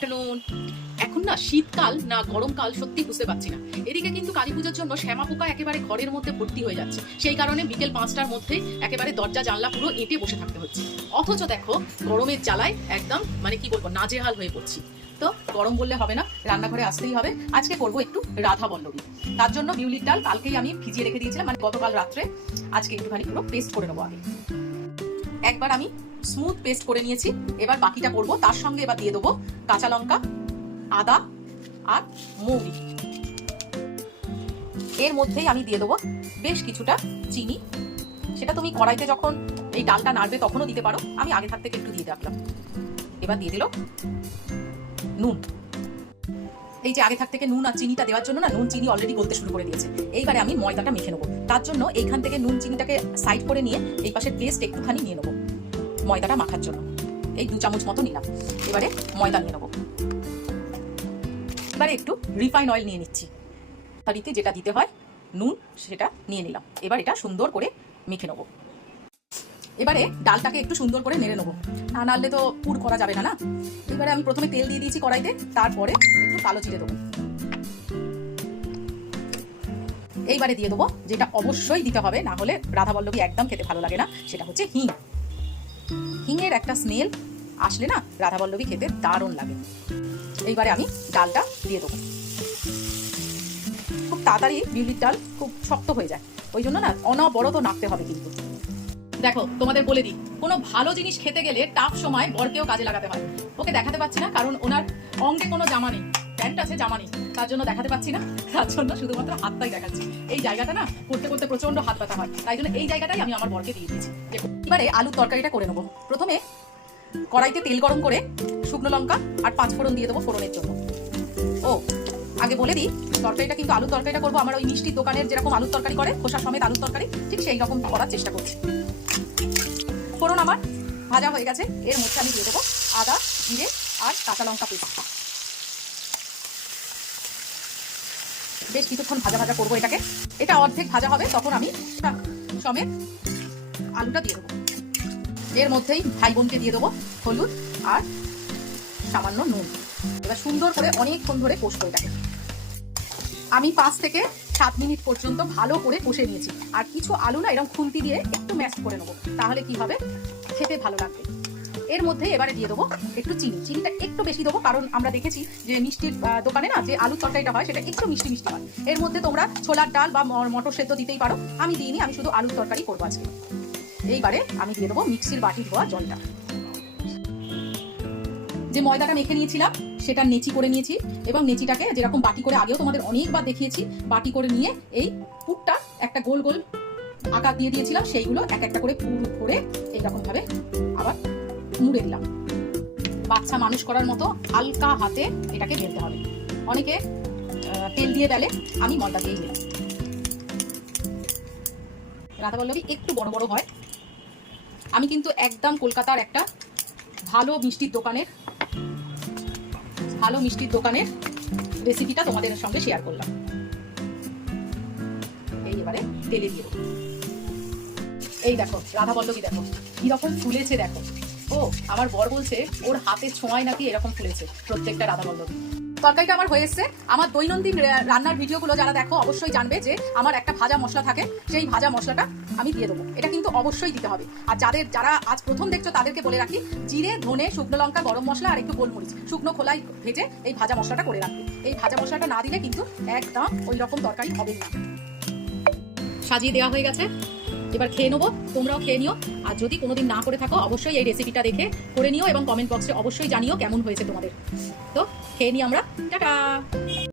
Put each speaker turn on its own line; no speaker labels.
Afternoon এখন না শীতকাল না গরমকাল সত্যি বুঝতে পারছি না। এদিকে কিন্তু কালী পুজোর জন্য শ্যামা পোকা একেবারে ঘরের মধ্যে ভর্তি হয়ে যাচ্ছে। সেই কারণে বিকেল পাঁচটার মধ্যে একেবারে দরজা, জানলা পুরো এঁটে বসে থাকতে হচ্ছে। অথচ দেখো, গরমের জ্বালায় একদম মানে কি বলব, নাজেহাল হয়ে পড়ছি। তো গরম বললে হবে না, রান্নাঘরে আসতেই হবে। আজকে করব একটু রাধা বল্লবী তার জন্য বিউলির ডাল কালকেই আমি ভিজিয়ে রেখে দিয়েছিলাম। মানে গতকাল রাত্রে আজকে একটুখানি পুরো পেস্ট করে নেব আগে। একবার আমি স্মুথ পেস্ট করে নিয়েছি। এবার বাকিটা করব। তার সঙ্গে এবার দিয়ে দেবো কাঁচা লঙ্কা, আদা আর মৌরি। এর মধ্যেই আমি দিয়ে দেবো বেশ কিছুটা চিনি। সেটা তুমি কড়াইতে যখন এই ডালটা নাড়বে তখনও দিতে পারো। আমি আগে থাক থেকে একটু দিয়ে রাখলাম। এবার দিয়ে দিল নুন। এই যে আগে থাক থেকে নুন আর চিনিটা দেওয়ার জন্য না, নুন চিনি অলরেডি গলতে শুরু করে দিয়েছে। এইবারে আমি ময়দাটা মেখে নেব। তার জন্য এইখান থেকে নুন চিনিটাকে সাইড করে নিয়ে এই পাশে পেস্ট একটুখানি নিয়ে নেব। ময়দাটা মাখার জন্য। এই দু চামচ মতো নিলাম। এবারে ময়দা নিয়ে নেব। এবারে একটু রিফাইন অয়েল নিয়ে নিচ্ছি। তারিতে যেটা দিতে হয়, নুন, সেটা নিয়ে নিলাম। এবার এটা সুন্দর করে মেখে নেব। এবারে ডালটাকে একটু সুন্দর করে নেড়ে নেব। না নাড়লে তো পুর করা যাবে না না? এবারে আমি প্রথমে তেল দিয়ে দিয়েছি কড়াইতে, তারপরে একটু কালো জিরে দেবো। এইবারে দিয়ে দেবো, যেটা অবশ্যই দিতে হবে, না হলে রাধা বল্লভী একদম খেতে ভালো লাগে না, সেটা হচ্ছে হিং। হিংয়ের একটা স্মেল আসলে না রাধা বল্লভী খেতে দারুণ লাগে। এইবারে আমি ডালটা দিয়ে দেবো। খুব তাড়াতাড়ি বিউলির ডাল খুব শক্ত হয়ে যায়। ওই জন্য না অনবরত নাড়তে হবে কিন্তু। দেখো, তোমাদের বলে দিই, কোনো ভালো জিনিস খেতে গেলে টাফ সময় বরকেও কাজে লাগাতে হয়। ওকে দেখাতে পাচ্ছি না, কারণ ওনার অঙ্গে কোনো জামা নেই, প্যান্ট আছে, জামা নেই। তার জন্য দেখাতে পাচ্ছি না, তার জন্য শুধুমাত্র হাতটাই দেখাচ্ছি। এই জায়গাটা না করতে করতে প্রচণ্ড হাত ব্যথা হয়। তাই জন্য এই জায়গাটাই আমি আমার বরকে দিয়ে দিয়েছি। এবারে আলুর তরকারিটা করে নেব। প্রথমে কড়াইতে তেল গরম করে শুকনো লঙ্কা আর পাঁচ ফোড়ন দিয়ে দেবো ফোড়নের জন্য। ও, আগে বলে দিই, তরকারিটা কিন্তু আলুর তরকারিটা করব। আমার ওই মিষ্টির দোকানের যেরকম আলুর তরকারি করে, খোসা সমেত আলুর তরকারি, ঠিক সেই রকম করার চেষ্টা করছি। ফোড়ন আমার ভাজা হয়ে গেছে। এর মধ্যে আমি দিয়ে দেবো আদা, জিরে আর কাঁচা লঙ্কা পেস্ট। বেশ কিছুক্ষণ ভাজা ভাজা করব এটাকে। এটা অর্ধেক ভাজা হবে, তখন আমি সমেত আলুটা দিয়ে দেবো। এর মধ্যেই ভাই বোনকে দিয়ে দেবো হলুদ আর সামান্য নুন। এবার সুন্দর করে অনেকক্ষণ ধরে কষবো এটাকে। আমি পাঁচ থেকে সাত মিনিট পর্যন্ত ভালো করে কষে নিয়েছি। আর কিছু আলু না এরকম খুন্তি দিয়ে একটু ম্যাশ করে নেব। তাহলে কি হবে? খেতে ভালো লাগবে। এর মধ্যে এবারে দিয়ে দেবো একটু চিনি। চিনিটা একটু বেশি দেবো কারণ আমরা দেখেছি যে মিষ্টির দোকানে না যে আলু তরকারিটা হয় সেটা একটু মিষ্টি মিষ্টি হয়। এর মধ্যে তোমরা ছোলার ডাল বা মটর সেদ্ধ দিতেই পারো। আমি দিইনি, আমি শুধু আলুর তরকারি করব আজকে। এইবারে আমি দিয়ে দেবো মিক্সির বাটি ধোয়া জলটা। যে ময়দাটা মেখে নিয়েছিলাম, সেটা নেচি করে নিয়েছি এবং নেচিটাকে যেরকম বাটি করে আগেও তোমাদের অনেকবার দেখিয়েছি, বাটি করে নিয়ে এই পুরটা একটা গোল গোল আকার দিয়ে দিয়েছিলাম, সেইগুলো এক একটা করে পুর ভরে এইরকম ভাবে আবার মুড়ে দিলাম। বাচ্চা মানুষ করার মতো হালকা হাতে এটাকে বেলতে হবে। অনেকে তেল দিয়ে বেলে, আমি ময়দা দিয়েই দিলাম। রাধা বল্লভী একটু বড় বড় হয়। আমি কিন্তু একদম কলকাতার একটা ভালো মিষ্টির দোকানের, ভালো মিষ্টির দোকানের রেসিপিটা তোমাদের সঙ্গে শেয়ার করলাম। এই এবারে তেলে দিয়ে এই দেখো, রাধা বল্লবী দেখো, কীরকম ফুলেছে দেখো। ও, আমার বর বলছে ওর হাতে ছোঁয়ায় নাকি এরকম ফুলেছে, প্রত্যেকটা রাধা পল্লবী তরকারিটা আমার হয়ে এসছে। আমার দৈনন্দিন রান্নার ভিডিওগুলো যারা দেখো, অবশ্যই জানবে যে আমার একটা ভাজা মশলা থাকে, সেই ভাজা মশলাটা আমি দিয়ে দেবো। এটা কিন্তু অবশ্যই দিতে হবে। আর যাদের, যারা আজ প্রথম দেখছ, তাদেরকে বলে রাখি, জিরে, ধনে, শুকনো লঙ্কা, গরম মশলা আর একটু গোলমরিচ, শুকনো খোলায় ভেজে এই ভাজা মশলাটা করে রাখবে। এই ভাজা মশলাটা না দিলে কিন্তু একদম ওই রকম তরকারি হবে না। সাজিয়ে দেওয়া হয়ে গেছে। এবার খেয়ে নেব, তোমরাও খেয়ে নিও। আর যদি কোনোদিন না করে থাকো, অবশ্যই এই রেসিপিটা দেখে করে নিও এবং কমেন্ট বক্সে অবশ্যই জানিও কেমন হয়েছে তোমাদের। তো, খেয়ে নিই আমরা। টাটা!